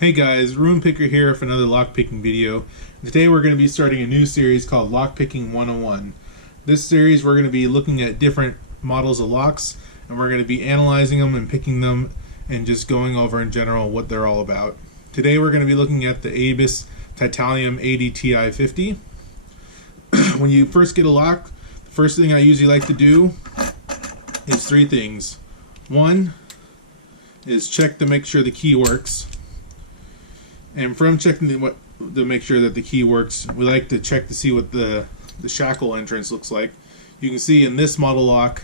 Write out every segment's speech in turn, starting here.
Hey guys, RoonPicker here with another lockpicking video. Today we're going to be starting a new series called LockPicking 101. This series we're going to be looking at different models of locks, and we're going to be analyzing them and picking them and just going over in general what they're all about. Today we're going to be looking at the Titalium 80Ti 50. When you first get a lock, the first thing I usually like to do is three things. One is check to make sure the key works. And from checking to make sure that the key works, we like to check to see what the shackle entrance looks like. You can see in this model lock,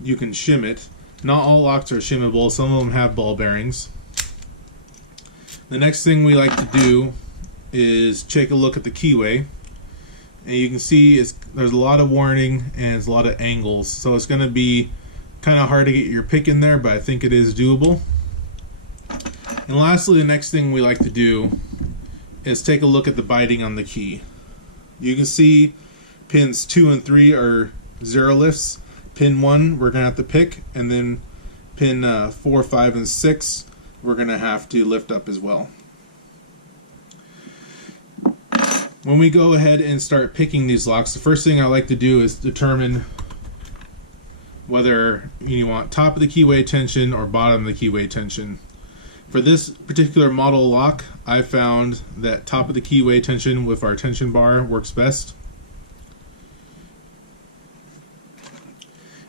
you can shim it. Not all locks are shimmable. Some of them have ball bearings. The next thing we like to do is take a look at the keyway. And you can see there's a lot of warning and there's a lot of angles. So it's going to be kind of hard to get your pick in there, but I think it is doable. And lastly, the next thing we like to do is take a look at the biting on the key. You can see pins 2 and 3 are zero lifts. Pin 1 we're going to have to pick, and then pin 4, 5, and 6 we're going to have to lift up as well. When we go ahead and start picking these locks, the first thing I like to do is determine whether you want top of the keyway tension or bottom of the keyway tension. For this particular model lock, I found that top of the keyway tension with our tension bar works best.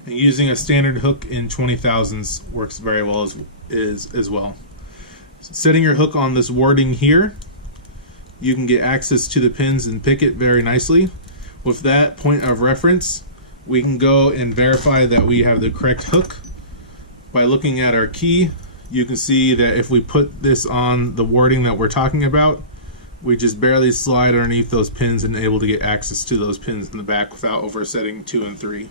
And using a standard hook in 20,000s works very well as well. Setting your hook on this warding here, you can get access to the pins and pick it very nicely. With that point of reference, we can go and verify that we have the correct hook by looking at our key. You can see that if we put this on the warding that we're talking about, we just barely slide underneath those pins and able to get access to those pins in the back without oversetting 2 and 3.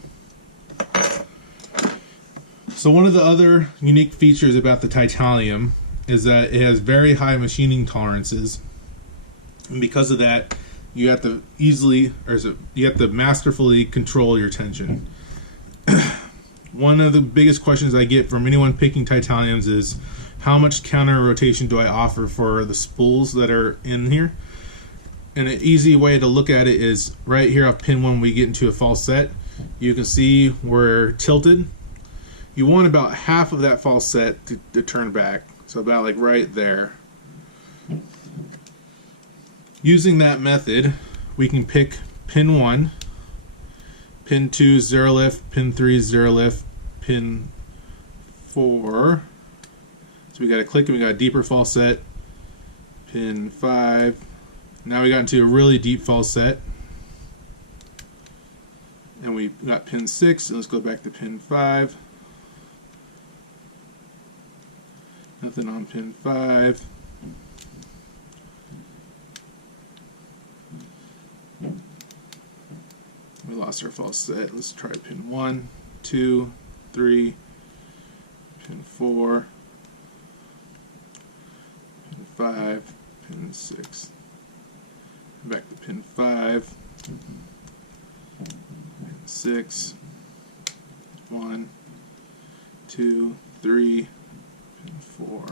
So one of the other unique features about the Titalium is that it has very high machining tolerances, and because of that, you have to masterfully control your tension. One of the biggest questions I get from anyone picking Titaliums is how much counter rotation do I offer for the spools that are in here? And an easy way to look at it is right here off pin 1, we get into a false set. You can see we're tilted. You want about half of that false set to turn back. So about like right there. Using that method, we can pick pin 1, pin 2 zero lift, pin 3 zero lift, pin 4. So we got a click and we got a deeper false set. Pin 5. Now we got into a really deep false set. And we got pin 6. And let's go back to pin 5. Nothing on pin 5. We lost our false set. Let's try pin 1, 2, 3, pin 4, pin 5, pin 6. Back to pin 5, pin 6, 1, 2, 3, pin 4.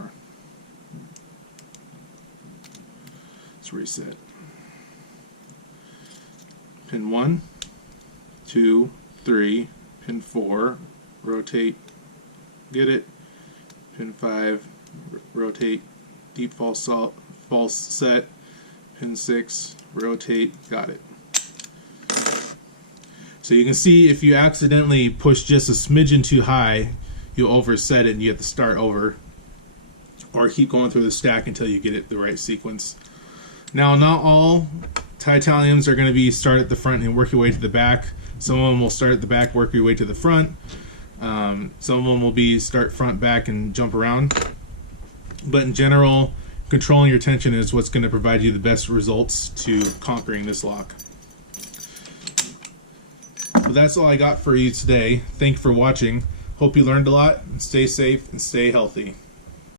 Let's reset. Pin 1, 2, 3, pin 4, rotate, get it, pin 5, rotate, deep false set, pin 6, rotate, got it. So you can see if you accidentally push just a smidgen too high, you'll overset it and you have to start over, or keep going through the stack until you get it the right sequence. Now, not all Titaliums are going to be start at the front and work your way to the back. Some of them will start at the back, work your way to the front. Some of them will be start front, back, and jump around. But in general, controlling your tension is what's going to provide you the best results to conquering this lock. So that's all I got for you today. Thank you for watching. Hope you learned a lot. Stay safe and stay healthy.